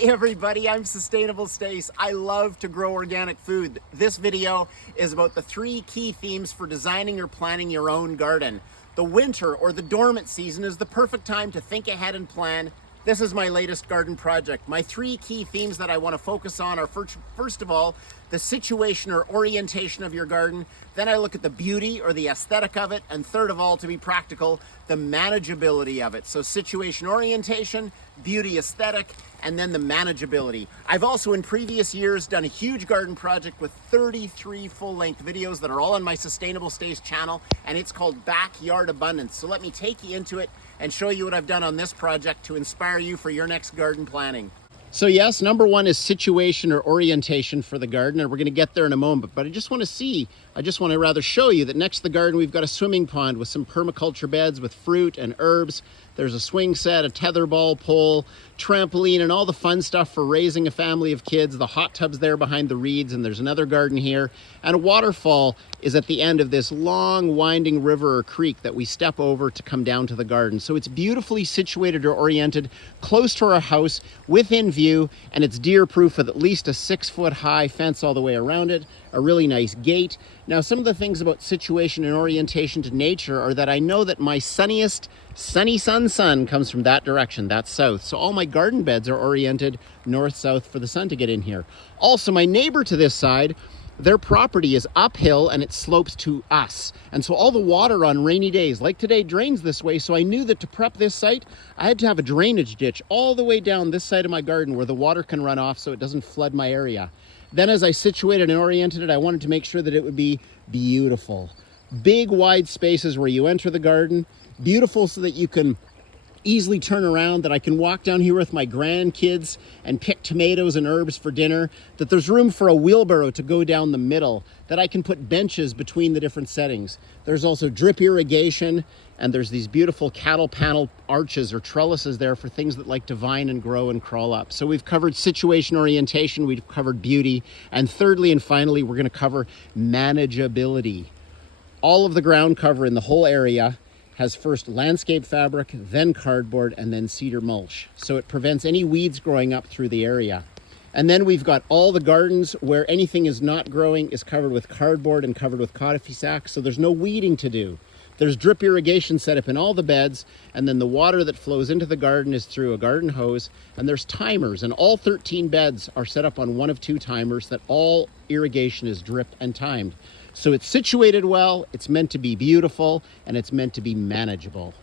Hey everybody, I'm Sustainable Stace. I love to grow organic food. This video is about the 3 key themes for designing or planning your own garden. The winter or the dormant season is the perfect time to think ahead and plan. This is my latest garden project. My 3 key themes that I want to focus on are first of all, the situation or orientation of your garden. Then I look at the beauty or the aesthetic of it. And third of all, to be practical, the manageability of it. So situation orientation, beauty aesthetic, and then the manageability. I've also in previous years done a huge garden project with 33 full-length videos that are all on my Sustainable Stace channel, and it's called Backyard Abundance. So let me take you into it and show you what I've done on this project to inspire you for your next garden planning. So yes, number 1 is situation or orientation for the garden, and we're going to get there in a moment. But I just want to rather show you that next to the garden we've got a swimming pond with some permaculture beds with fruit and herbs. There's a swing set, a tetherball pole, trampoline, and all the fun stuff for raising a family of kids. The hot tub's there behind the reeds, and there's another garden here. And a waterfall is at the end of this long winding river or creek that we step over to come down to the garden. So it's beautifully situated or oriented close to our house within view, and it's deer proof with at least a 6-foot high fence all the way around it, a really nice gate. Now, some of the things about situation and orientation to nature are that I know that my sunny sun comes from that direction, that's south. So all my garden beds are oriented north-south for the sun to get in here. Also, my neighbor to this side, their property is uphill and it slopes to us. And so all the water on rainy days, like today, drains this way. So I knew that to prep this site, I had to have a drainage ditch all the way down this side of my garden where the water can run off so it doesn't flood my area. Then as I situated and oriented it, I wanted to make sure that it would be beautiful. Big, wide spaces where you enter the garden, beautiful so that you can easily turn around, that I can walk down here with my grandkids and pick tomatoes and herbs for dinner, that there's room for a wheelbarrow to go down the middle, that I can put benches between the different settings. There's also drip irrigation, and there's these beautiful cattle panel arches or trellises there for things that like to vine and grow and crawl up. So we've covered situation orientation, we've covered beauty, and thirdly and finally, we're gonna cover manageability. All of the ground cover in the whole area has first landscape fabric, then cardboard, and then cedar mulch. So it prevents any weeds growing up through the area. And then we've got all the gardens where anything is not growing is covered with cardboard and covered with coffee sacks, so there's no weeding to do. There's drip irrigation set up in all the beds, and then the water that flows into the garden is through a garden hose, and there's timers, and all 13 beds are set up on one of 2 timers that all irrigation is drip and timed. So it's situated well, it's meant to be beautiful, and it's meant to be manageable.